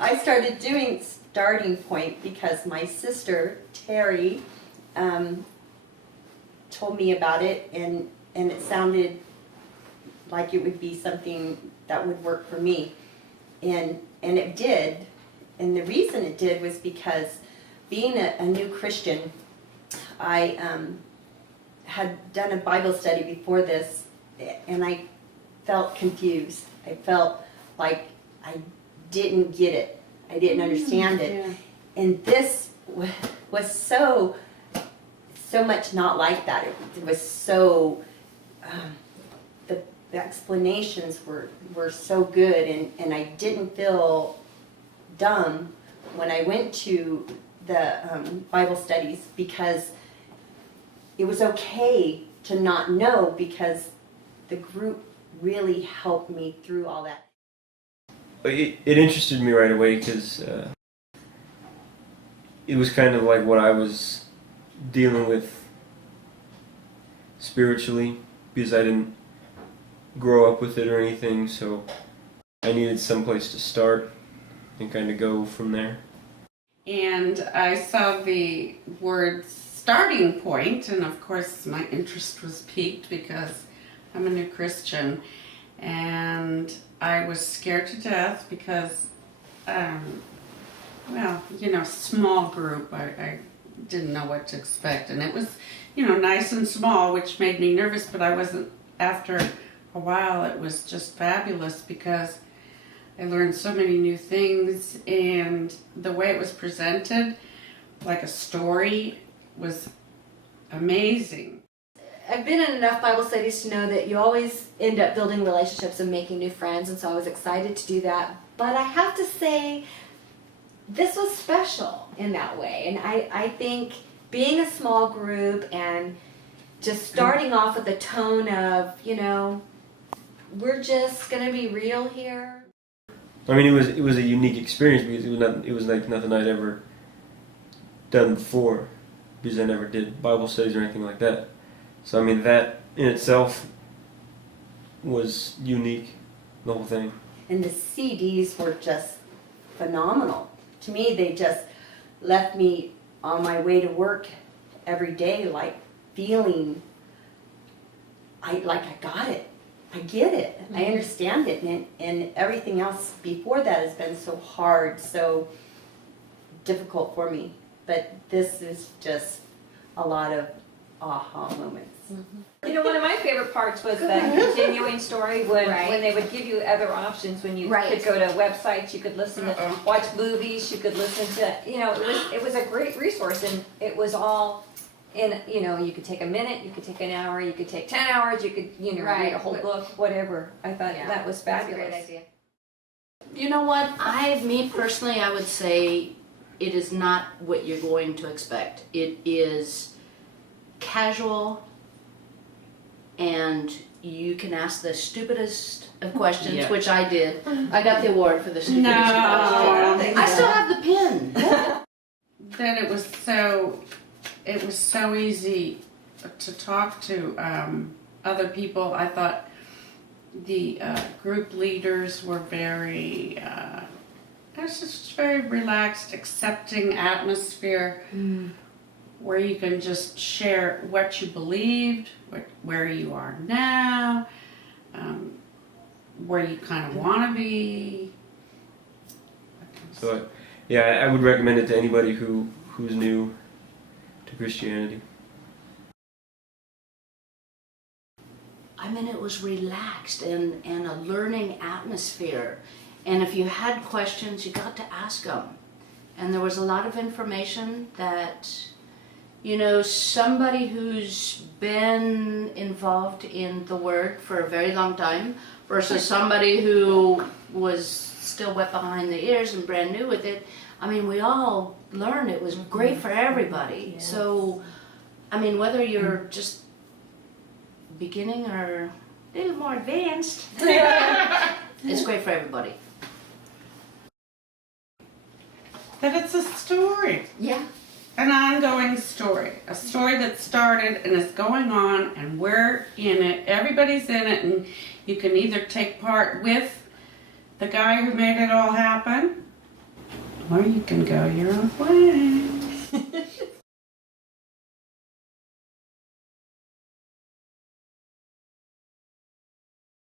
I started doing Starting Point because my sister, Terry, told me about it, and it sounded like it would be something that would work for me. And it did. And the reason it did was because being a new Christian, I had done a Bible study before this, and I felt confused. I felt like I didn't get it. I didn't understand it. Yeah. And this was so much not like that. It was so, the explanations were so good, and I didn't feel dumb when I went to the Bible studies, because it was okay to not know, because the group really helped me through all that. It interested me right away because it was kind of like what I was dealing with spiritually, because I didn't grow up with it or anything, so I needed some place to start and kind of go from there. And I saw the word Starting Point, and of course my interest was piqued because I'm a new Christian, and I was scared to death because, well, you know, small group. I didn't know what to expect, and it was, you know, nice and small, which made me nervous, but I wasn't. After a while, it was just fabulous because I learned so many new things, and the way it was presented, like a story, was amazing. I've been in enough Bible studies to know that you always end up building relationships and making new friends, and so I was excited to do that. But I have to say, this was special in that way, and I think being a small group and just starting off with a tone of, you know, we're just going to be real here. I mean, it was a unique experience because it was like nothing I'd ever done before, because I never did Bible studies or anything like that. So I mean, that in itself was unique, the whole thing. And the CDs were just phenomenal. To me, they just left me on my way to work every day, like feeling I got it. I get it. I understand it. And everything else before that has been so hard, so difficult for me. But this is just a lot of aha moments. You know, one of my favorite parts was the continuing story when they would give you other options. When you could go to websites, you could listen to, watch movies, you could listen to, you know, it was a great resource, and it was all in, you know, you could take a minute, you could take an hour, you could take 10 hours, you could, you know, read a whole book, whatever. I thought that was fabulous. That's a great idea. You know what? Me personally, I would say it is not what you're going to expect. It is casual, and you can ask the stupidest of questions, which I did. I got the award for the stupidest question. I still have the pin. Then it was so easy to talk to other people. I thought the group leaders were very, it was just very relaxed, accepting atmosphere where you can just share what you believed, where you are now, where you kind of want to be. So, yeah, I would recommend it to anybody who's new to Christianity. I mean, it was relaxed and a learning atmosphere. And if you had questions, you got to ask them. And there was a lot of information that, you know, somebody who's been involved in the Word for a very long time versus somebody who was still wet behind the ears and brand new with it. I mean, we all learned. It was great for everybody. Yes. So, I mean, whether you're just beginning or a little more advanced, it's great for everybody. That it's a story. Yeah. An ongoing story. A story that started and is going on, and we're in it. Everybody's in it, and you can either take part with the guy who made it all happen, or you can go your own way.